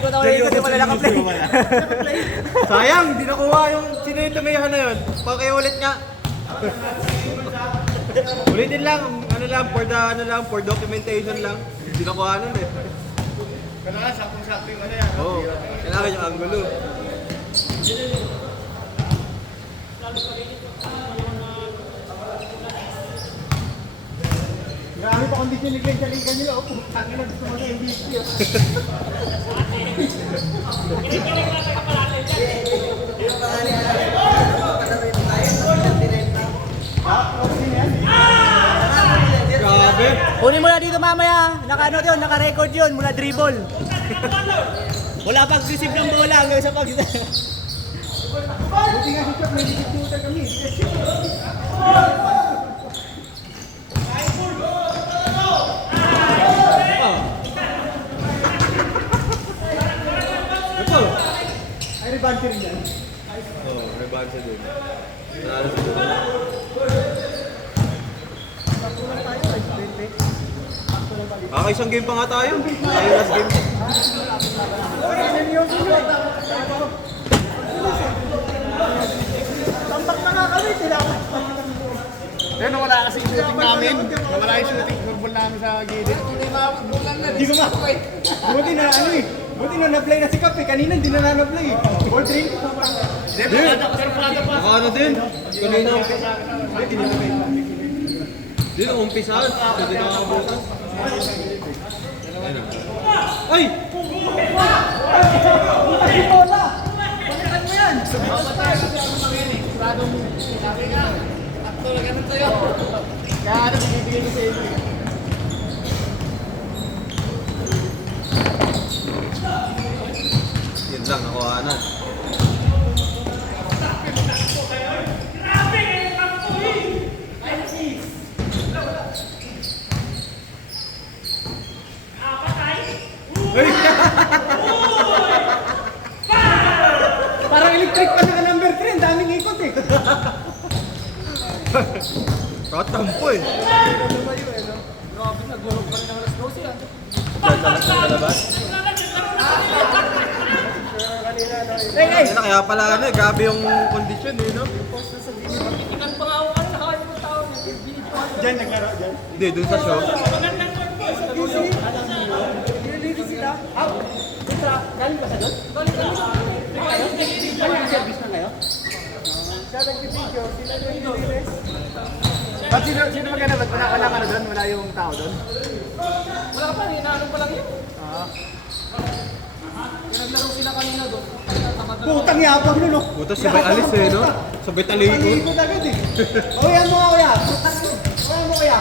Nakaikot ako ikot yung wala naka-play. Sayang, di nakuha yung sino yung tumihan na yun. Pakiulit nga. Ulitin lang, ano lang, for documentation lang. Di nakuha nun eh. Kailangan sakong-sakto yung ano yan. Oo, kailangan yung angulo. Grabe pa kondisyon ni Glenn sa liga nila. Oh, putangin na gusto mo na MVP. Grabe. Kunin mo na dito mamaya. Naka-ano yun, naka-record yun mula dribble. Wala pag-receive ng bola hanggang sa pag... Buti nga si Chop, may likit-shooter kami. Ito. Ay, rebound rin yan. Oo, rebound siya dun. Nanalo siya dun. Isang game pa nga tayo. Tayo last game. Tambak na nga kami, tinapos. Pero nawala kasi yung shooting namin. Nawala yung shooting football namin sa gilid. Hindi ko makakay. Buti na ano eh. Buti na na-play na si Kap eh. Kanina hindi na na-play eh. Ball drink. Nakano din. Kanina umpisa. Hindi na umpisahan. Hindi na nakabutas. Ay! Ay, bola! Balikan mo yan! Kaya ano, bibigay ko sa iyo. Yun lang, nakuhanan. Parang electric pa na number 3, ang daming ikot eh. Katampo eh. Grabe, nagulog pa rin ng alas 12 ah. Ayun na, kaya pala ano eh, grabe yung kondisyon eh, no? Ikan pa nga ako kanina, nakakalimutan yung tao. Diyan, naglaro dyan. Hindi, dun sa show. Nililinis sila. Galing ba sa doon? Galing ba sa doon? Service na ngayon? Siya nag-video, sila nililinis. Ba't sino maganda? Ba't wala ano doon? Wala yung tao doon? Wala pa, inaano pa lang yun. Naglaro sila kanina doon. Putang yapang nun, no? Butas sabay alis eh, no? Sabay talikod. Talikod agad eh. Oyan mo nga, kuya. Putang mo. Oyan mo, kuya.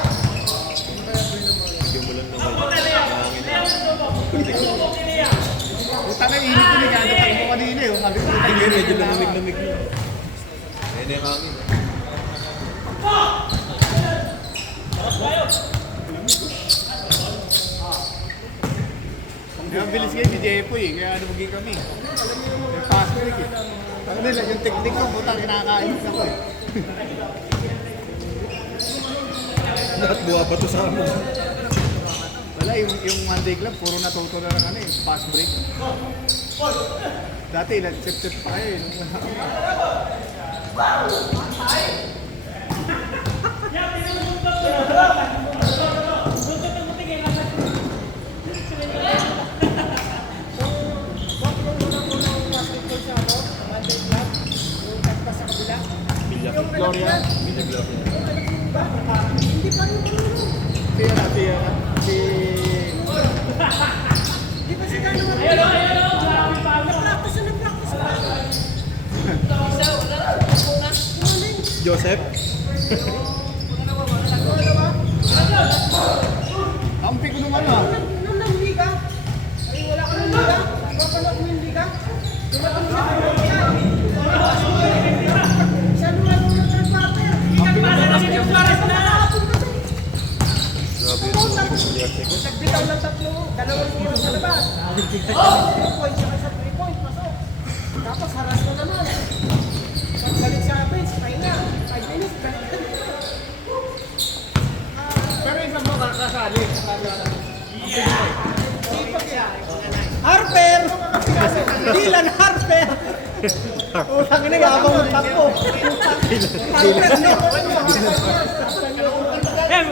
Bigyan mo lang ng Putang na, init ko niya. Ano mo kanina eh. Sabi ko, putang Hindi, medyo lamig-lamig na. Ayun na yung hangin. Ang bilis kayo si Jepoy eh. Kaya ano magiging kami. Yung pass break eh. Ano nila, yung technique ko, putang kinakainis ako eh. Lahat buha pa to sa amin. Wala, yung Monday Club, puro natuto na lang ano eh, pass break. Dati, nag-sip-sip pa kayo eh. Gloria. Hindi pa rin Di ba si Carlo nag-practice na nag-practice pa? Joseph? Ampi ko nung ano ah. Nung nang-liga? Ay, wala ka nang liga? Papanood mo yung liga? Dumating sa Pilipinas. Siya nung ano yung trip-papper. Grabe yun. Nagbitaw ng tatlo, dalawang tiro sa labas. 3 points, saka sa 3 points, pasok. Tapos haras ko naman. Pagbalik sa bench, pahinga. 5 minutes, balik na. Pero isang mo kakasali. Hindi pa kaya. Harper! Dylan Harper! Utang ina, yabang mo takbo. Harper, no?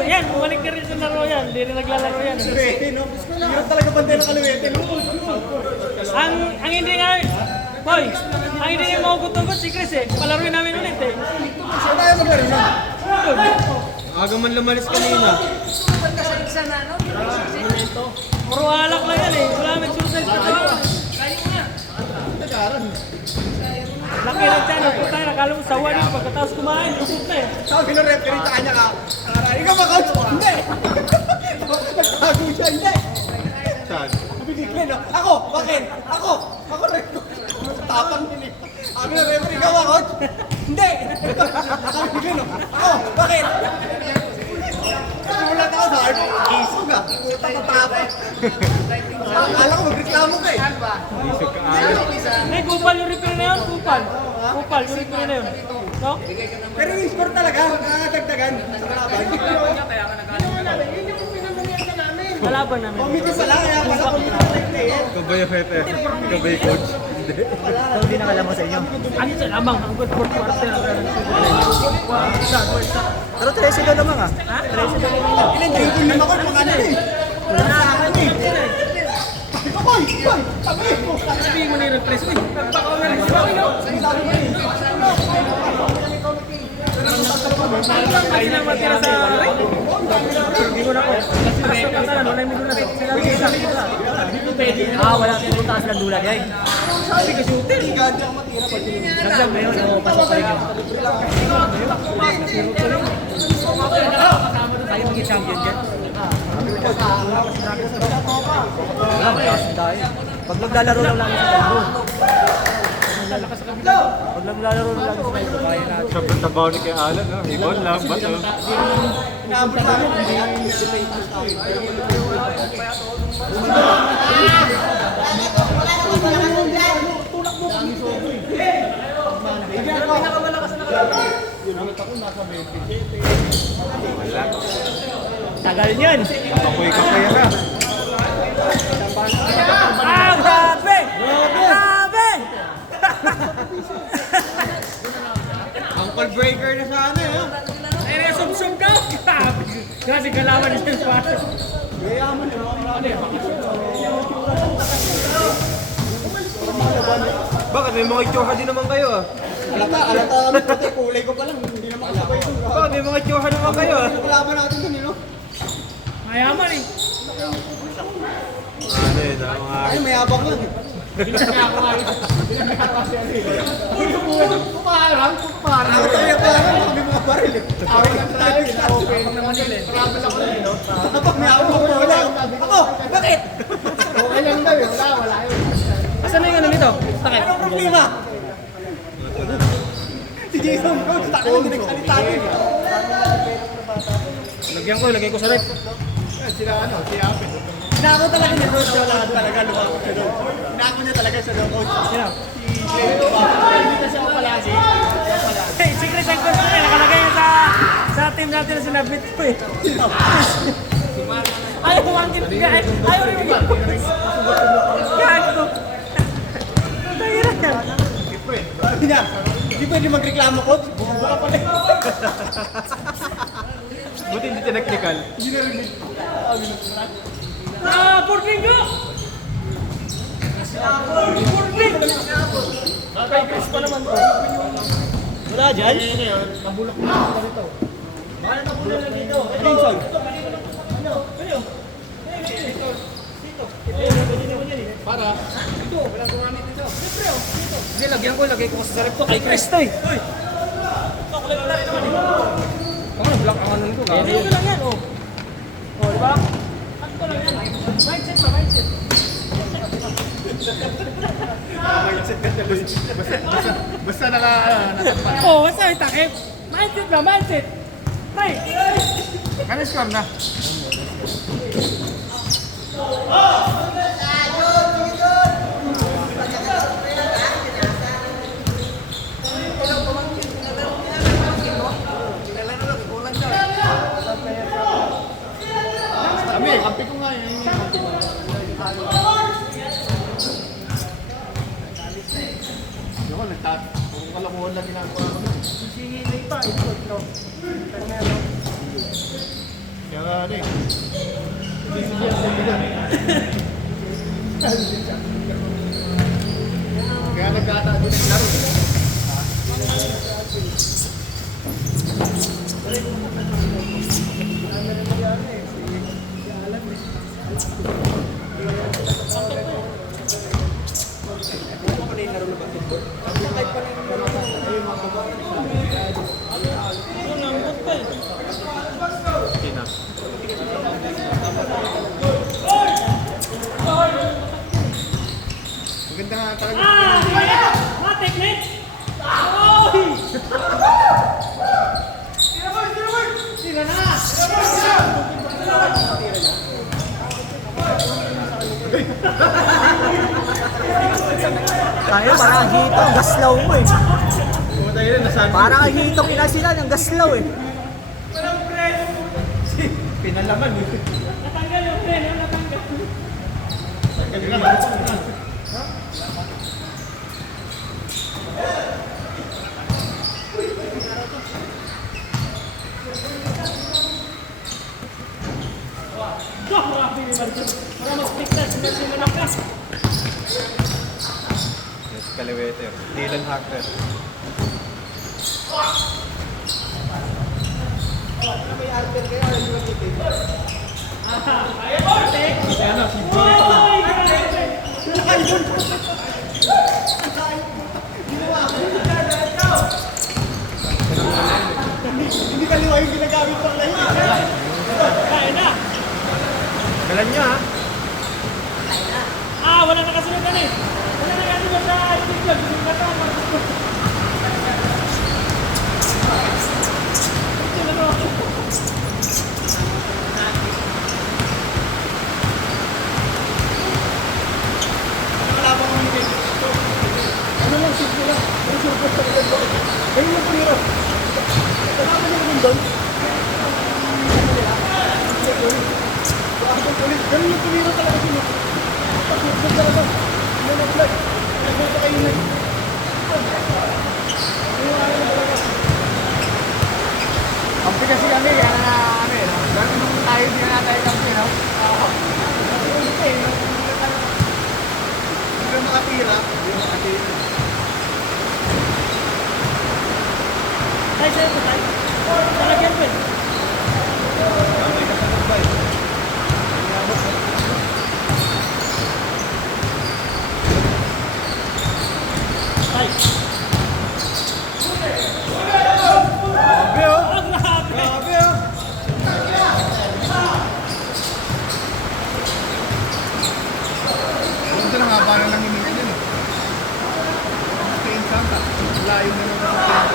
Yan, bumalik ka rin sa laro yan. Hindi rin naglalaro yan. Kaluwete, no? Hirap talaga bantay ng kaluwete, no? Ang hindi nga, boy, ang hindi nga maugot-ugot si Chris eh. Palaruin namin ulit eh. Saan tayo maglaro na? Aga man lumalis kanina. Puro alak lang yan eh. Wala namin susunod sa tawa. Laki lang dyan. Puta na, akala mo sawa rin. Pagkatapos kumain, usok na eh. Sabi ng referee sa kanya ka, ikaw ba, coach? Hindi! Nagtago siya, hindi! Saan? Binigli, no? Ako! Bakit? Ako! Ako rin! Tapang nili. Sabi ng referee, ikaw ba, coach? Hindi! Nakabigli, no? Ako! Bakit? Simulat ako sa heart. Isog ah. Puta ka tapang. Akala ko magreklamo ka eh. Isog ka alam. Eh, kupal yung repair na yun. Kupal. Kupal yung repair na yun. No? Pero yung score talaga, nakakadagdagan sa kalaban. Kalaban namin. Committee pala, kaya pala committee player. Ikaw ba yung hepe? Ikaw ba yung coach? Hindi. Hindi nakalaman sa inyo. Ano siya lamang? Ang good for quarter. Pero 13 daw lamang ah. Ha? 13 daw lamang. Ilan dribble lima ko, mga ano eh. Wala na sa akin eh. Ikaw boy, boy, sabihin mo. Sabihin mo na yung refresh. Uy, pagpakaw na rin siya. Kasi lang matira sa right. Hindi ko na ko. Taas na katalan, wala yung midula. Sila yung isa. Wala kang taas ng dulan yan. Sabi ko shooter, ganda ako matira pag Naglag ngayon, pasok pa rin yun. Tayo maging champion dyan. Wala, malakas tayo. Pag naglalaro lang namin sa dalbo. Pag naglalaro lang namin sa dalbo, kaya natin. Sobrang tabaw ni kay Alan, no? Ibon lang, bato. Inaabot namin. Tagal niyan. Kapoy-kapoy ka. Grabe! Grabe! Uncle breaker na sana, no? Ay, resum-sum ka! Grabe galawan ni Sir Suarez. Bakit may mga itsura din naman kayo, ah? Alata kami pati kulay ko pa lang, hindi na makasabay ito. Bakit may mga itsura naman kayo, ah? Kalaban natin dun, no? Mayaman eh. Ano yun, ah? Mga... Ay, mayabang lang eh. Kumarang. Ako tayo parang kami mga baril eh. Awin lang tayo, open na Manila eh. Travel ako lang, no? Kapag may ako, wala. Ako, bakit? Okay lang daw eh, wala yun. Asan na yung ano nito? Takip. Anong problema? Si Jason Rhodes, takot hindi nagsalita rin. Lagyan ko sa rep. Sila Apit. Inako talaga niya Rhodes, wala talaga lumako siya doon. Inako niya talaga siya doon, coach. Sino? Si Clay, hindi na siya mapalagi. Hey, si Chris ang gusto eh. Nakalagay yan sa team natin na sinabit ko eh. Ayaw ko ang ginagay. Ayaw rin mag Gago. Tahira yan. Sabi niya, hindi pwede magreklamo, coach. Buka pa rin. Buti hindi technical. Hindi na rin. Portling go! Portling! Kay Chris pa naman to. Wala dyan? Nabulok na ako dito. Bakit nabulok na dito? Jason. Para. Dito, walang gumamit dito. Hindi, lagay ko sa rep to. Kay Chris to eh. Uy! Chocolate na rin naman eh. Ano, black ang ano nito? Hindi ko lang yan oh. Oh, di ba? Ano ko lang yan? Mindset pa, mindset. Basta nakatakpan. Oo, basta may takip. Mindset ba, mindset. Try. Ano score na? Kami, kampi ko nga yun. Doon lang ginagawa ko na. Si Hilay pa, ikot, no? Kanya, no? Kaya nga ano eh. Kaya nagkatago na yung laro. Maganda nga talaga. Tayo, parang ang hito, ang gaslaw mo eh. Pumunta yun, nasabi. Parang ang hito pinasilan, ang gaslaw eh. Pinalaman eh. Yes, Kaliweter. Dylan Hacker. Hindi kaliwa yung ginagamit pang lahi. Galan niya ha. Wala na kasunod na eh. Wala na kasunod sa YouTube. Hindi na ito. Ano lang, simple lang. Ano simple sa mga doon? Ayun yung puliro. Kasama niya naman doon. Ganun yung puliro talaga sino. Pag-subsub talaga. Ano yung flag? Ano yung kayo na? Kampi kasi kami, kaya na kami. Dahil nung tayo, hindi na tayo kampi, no? Hindi ka makatira. Hindi ka makatira. Ay, sa'yo po tayo. Talagyan po eh. Ay. Grabe, oh! Grabe! Grabe, oh! Ito na nga, parang lang hiningan yun, eh. Train sangka. Layo na naman sa train.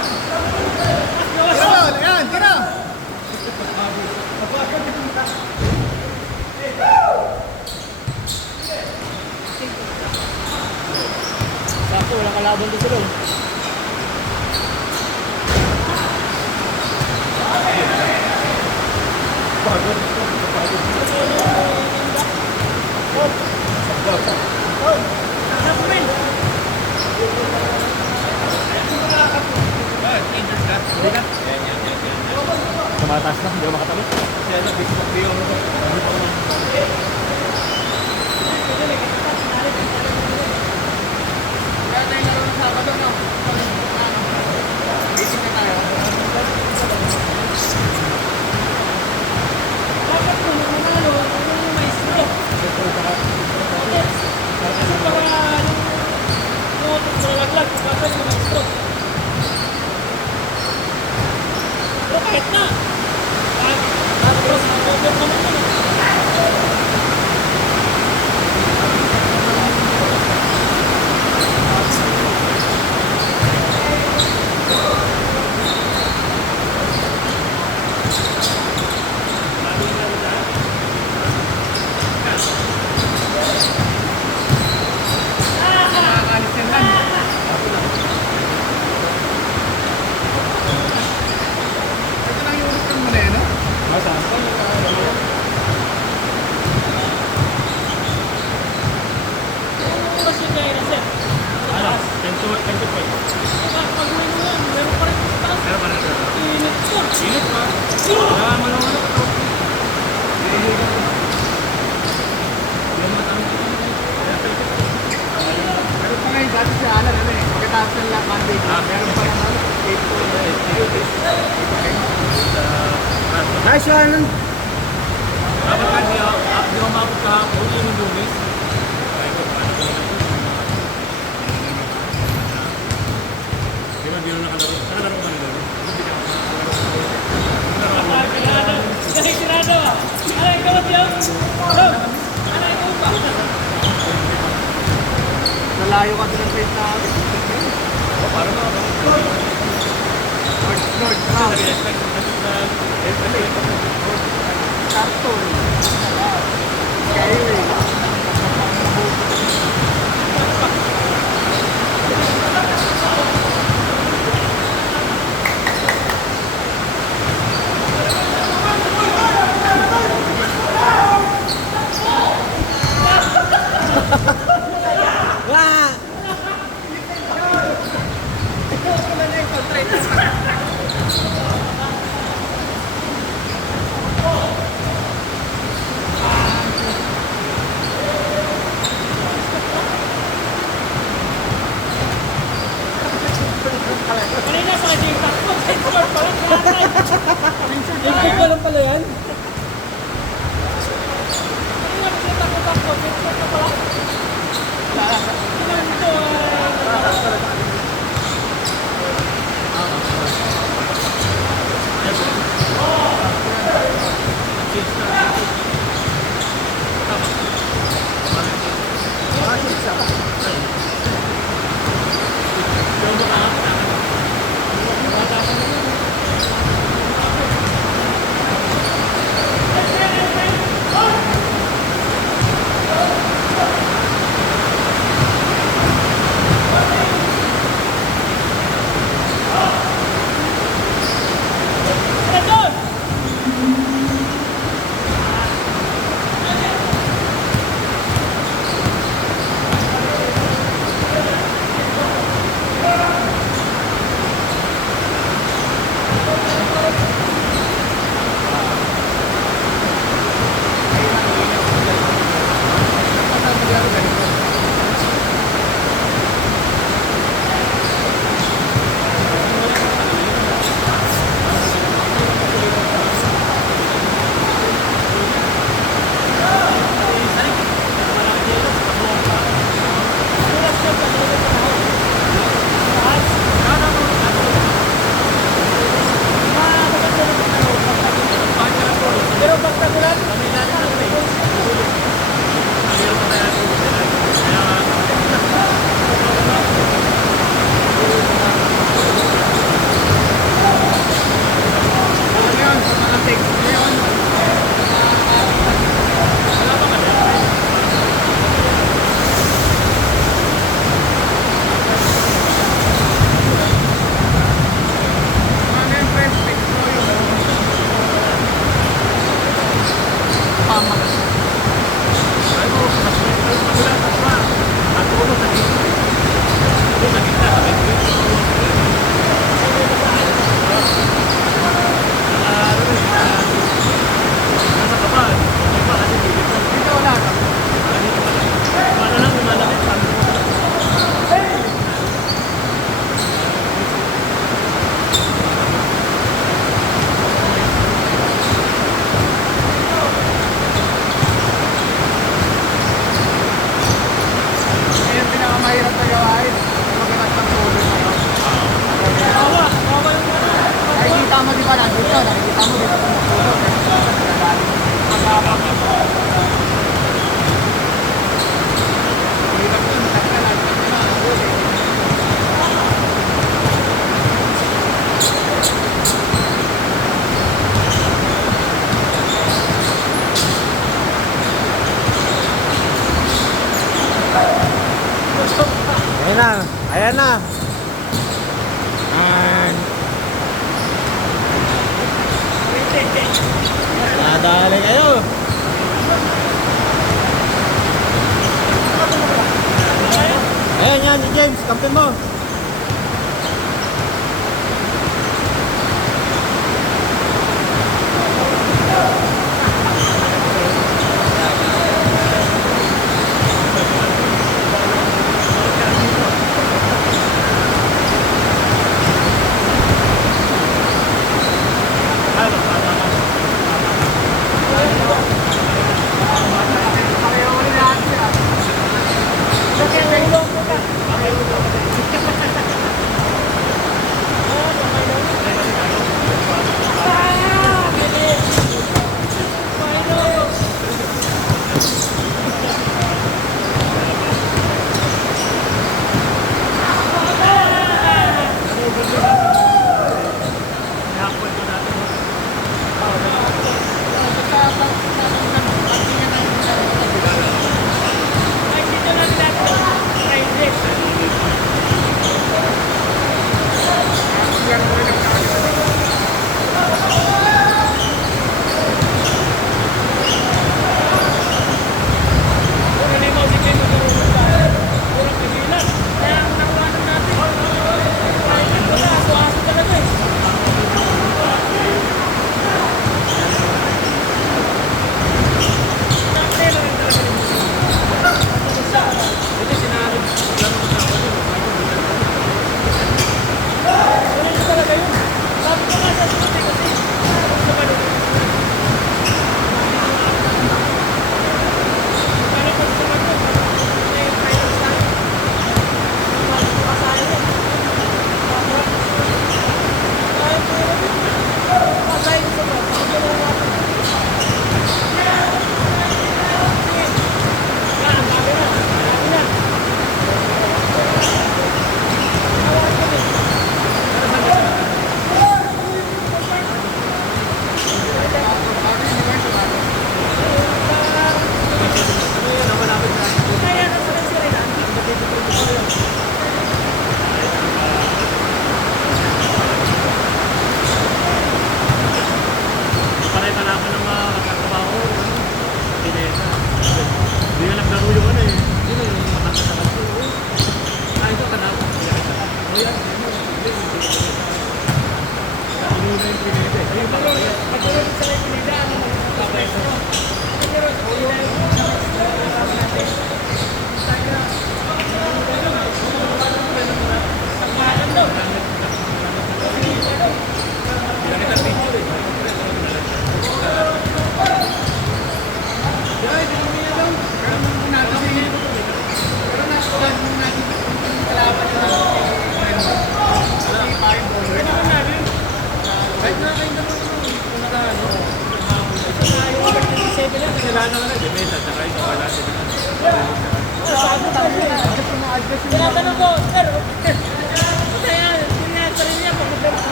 Tira! Yan! Tira! Sakto, walang kalaban doon sila. Tumataas na, hindi ka makatalo. Siya na, big book yung Kaya tayo laro ng Sabado, no? Gising na tayo. Dapat po, nung manalo, ano yung maestro? Kasi para yung nalaglag, dapat yung maestro. Pero kahit na, tapos, naman yun. cancel lang Monday. Meron pa naman. 8 Nice one! Dapat kan di ako mabot kahapon, yun yung Lunes. Di ba, di na nakalaro? Nakalaro ka nila? Sirado! Ano yung gawat yun? Ano yung ba? Nalayo ka din ang trade na Parang mga North Carton. Skyway. Wah! kanina sa ating takbo, sensor pa lang. Ikot pa lang pala yan. Kanina sa takbo, sensor pa pala. Ayan na. Ayan na. Ayan. Nadali kayo. Ayan yan, si James. Kampiyon mo.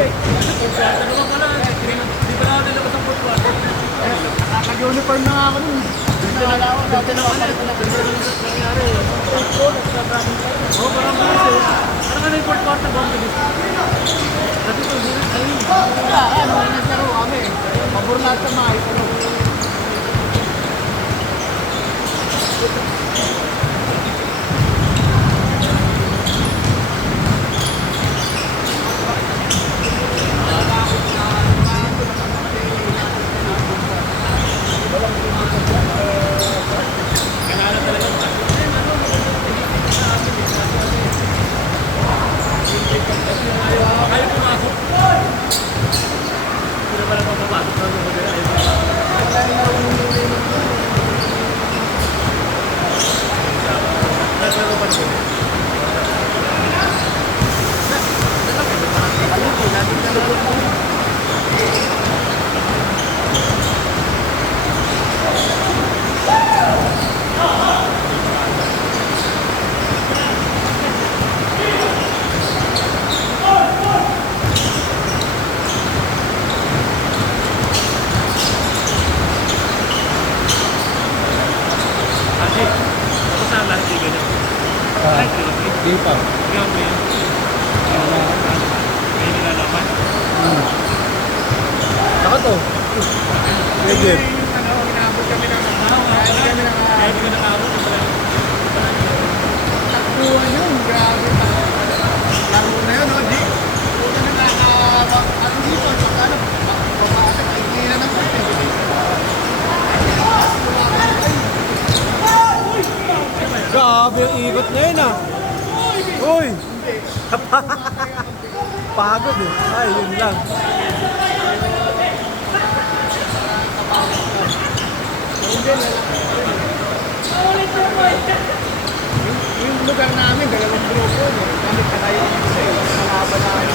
Dalawa ka lang. Di ba na nilabas ang fourth quarter? Nakaka-uniform na nga ako nun. Nakala ko, dati na ako. Nangyari. Oo, parang bilis eh. Parang ano yung fourth quarter ba? Ang bilis. Dati ko, bilis. Ayun. Wala, ano, nagsaro kami. Pabor lahat sa mga ito. Ayaw pumasok. Hindi na pala papapasok na mga gano'n. Naglaro pa rin. Kasi, tapos na ang lahat yung ganyan. Lahat yung ganyan. Di pa. Ngayon mo yan. May nilalaman. Saka to. Legit. Ano, inaabot kami ng kahit hindi ko nakaabot. Takbuhan yun, grabe. Laro na yun, no? Di. Puta na ano dito, ano, pabasag, ay hindi na ng Grabe yung ikot na yun ah. Uy! Pagod eh. Ay, yun lang. Yung lugar namin, dalawang grupo, no? Kami tayo yung isa, kalaban namin.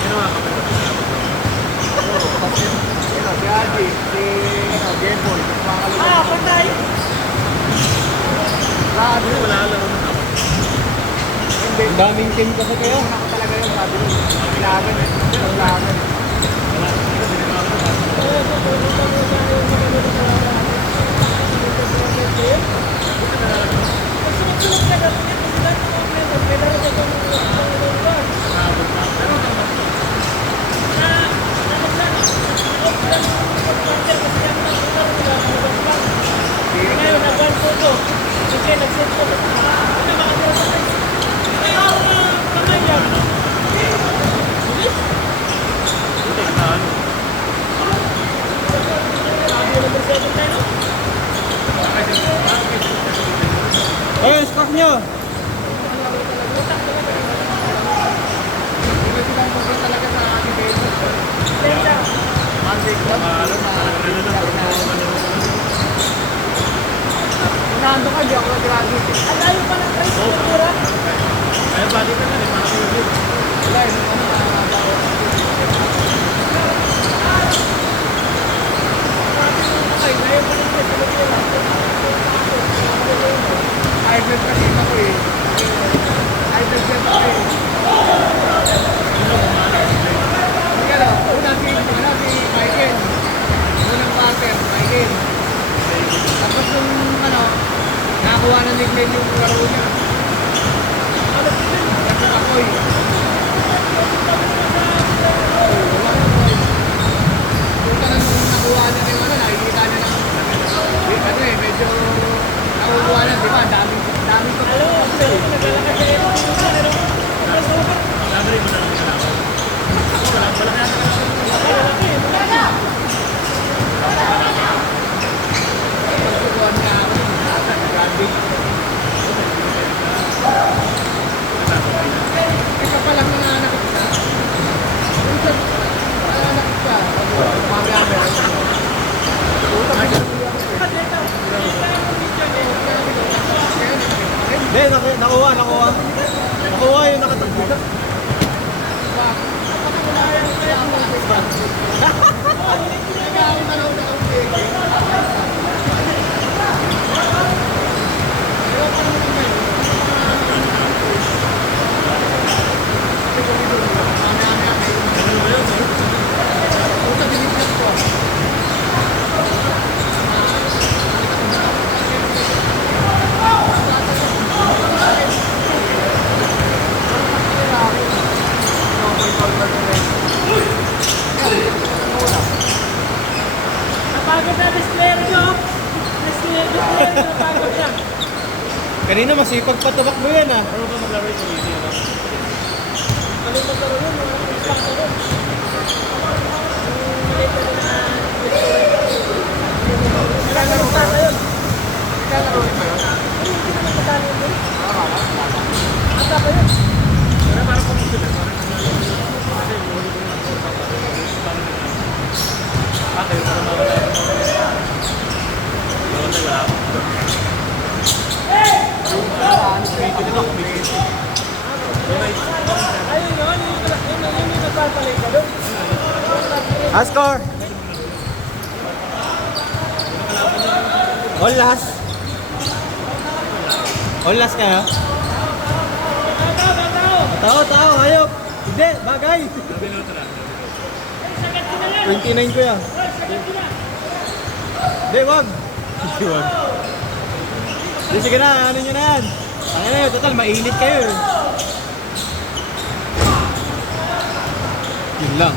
Ginawa kami. Si Adi, si Game Boy, mga kalugod. patay! Grabe, Wala lang ng kapag. hindi. Ang daming team kasi kayo. Una ko talaga yung sabi ko, kailangan eh. Kailangan eh. Ayun, stock nyo! Hindi sila yung talaga sa ating Facebook. Monday Club. Nando ka, di ako nag-graduate eh. Alayo pa ng Christ Cultura. Kaya balik ka na rin. Parang yun. Wala eh, nung ano, hybrid kasi ako eh. Hybrid kasi ako eh. Sige na, una si Michael. Unang pattern, Michael. Tapos yung ano, nakakuha ng nickname yung laro niya. Kasi ako eh. Punta na nung nakuha niya yung ano, nakikita niya na. Ano eh, medyo nakukuha na, di ba? Daming ko. Naglalakad siya ito. Sabi rin mo na lang nalaman. Ako wala kaya Nakukuha niya ako. Grabe. Ika pa lang nanganakit ka. Minsan, nanganakit ka. Hindi, nakuha. Nakuha yung nakatakbo. Ikaw Kanina masipag pa tumakbo yan ah. Pero ba maglaro yung committee, ano? Mali maglaro yun, mga islang ko yun. Maliit na na naglalaro pa yun. Naglalaro rin ba yun? Hindi naman kasali yun. Ata ba yun? Pero parang kung sila, parang nanalo. Kasi yung huli ko yung parang okay, parang mawala yung wala ako. Ayun yun, yun yung nagpapalay ka doon. Score! All last. All last kayo? Tao, hayop! Hindi, bagay! 29 ko yan. Hindi, wag! Hindi, wag. Hindi, sige na, ano nyo na yan? Ano na yun, total, mainit kayo eh. Yun lang.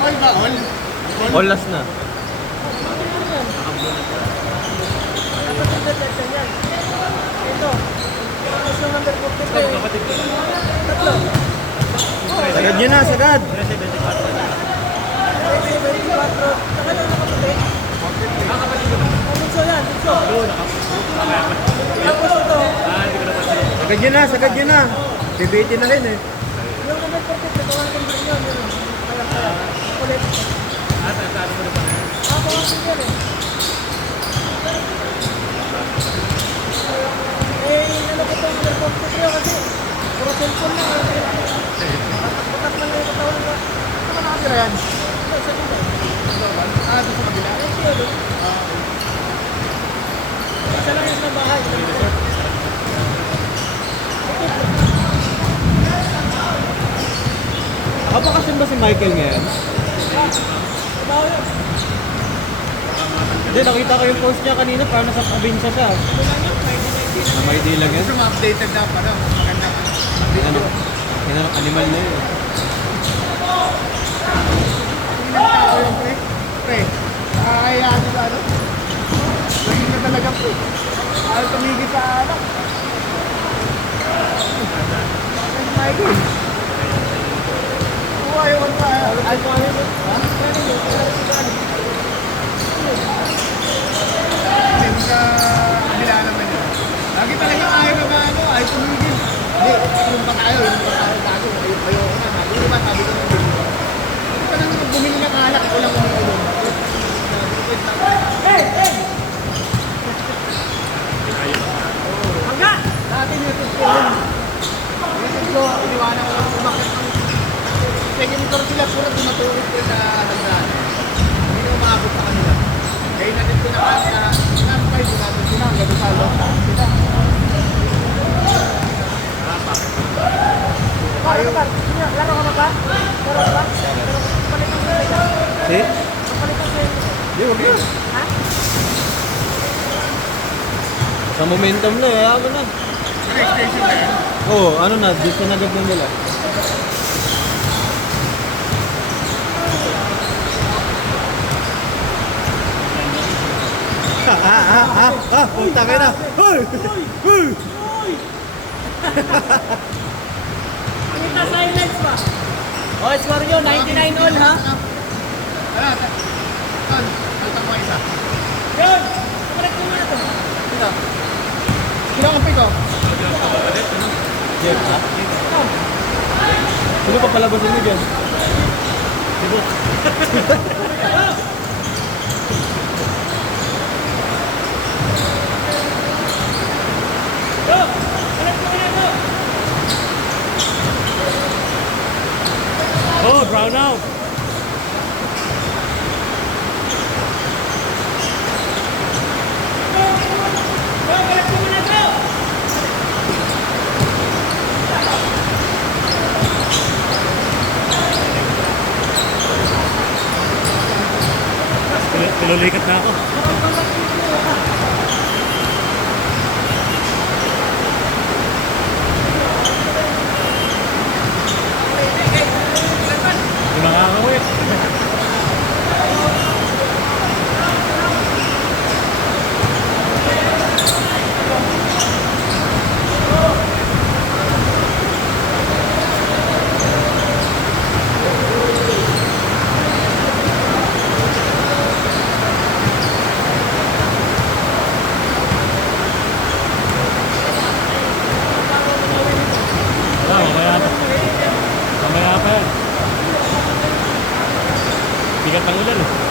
All ba? All? All last na. Dapat yung detection yan. Ito. Tapos yung number 43. Tatlo. Sagad nyo na, sagad! 24. Saka lang nakaputi. Bunso yan, bunso. Tapos ito. Sagad nyo na! Bibitin na rin eh. Yung number 43, kawalan din yun. Kaya. Ulit. Kawalan yan eh. Ano ko itong number 43 kasi. Puro cellphone lang. Batak lang yung katawan ko. Ano ba nakatira yan? Sa dito. Doon sa kabila. Ay, siya doon. Isa lang yung sa bahay. Kapakasin ba si Michael ngayon? Trabaho yun. Hindi, nakita ko yung post niya kanina, parang nasa probinsya siya. May day lang yan. Gusto mo updated na pa daw. Maganda ka. Ano, animal na yun. Tao yung pre. Pre. Nakakayaan nila ano? Lagi ka talaga pre. Ayaw tumigil sa anak. Ano Michael? Ayaw ano ayaw. Ayaw ko ayaw. Ha? Hindi sa kabila naman yun. Lagi talaga ayaw na ba ano? Ayaw tumigil. Hindi, yung pa tayo. Yung pa tayo tago. Ayaw ko na. Sabi ko ba? Sabi ko na. Hindi pa nang bumili ng alak. Ikaw lang bumili doon. Hey! Hey! Hangga! Dati YouTube ko yun. YouTube ko, iniwanan ko lang umakit ng second floor sila, puro tumatulog ko sa hagdan. Hindi na umabot sa kanila. Kaya natin ko na kanina, sinapay, sinapay sila, hanggang sa lockdown sila. Laro ka ba? Laro ka ba? Laro ka ba? Palit ang sa'yo. Eh? Palit ang sa'yo. Hindi, wag yun. Ha? Sa momentum na, hayaan mo na. Next station na yan. Oo, ano na, dito na agad na nila. Punta kayo na. Hoy! Hoy! Kita silence ba? Oh, score nyo, 99 all ha? Ano? Ton, alta mo isa. Yun! Correct mo nga ito. Sino? Sino ang pick ko? Jeff, ha? Sino pa palabasin mo dyan? Yo! Correct mo nga ito. Oh, brown out. Yo! Correct mo nga ito. Pilulikat na ako. Hindi makakawit. Bigat ng ulan eh.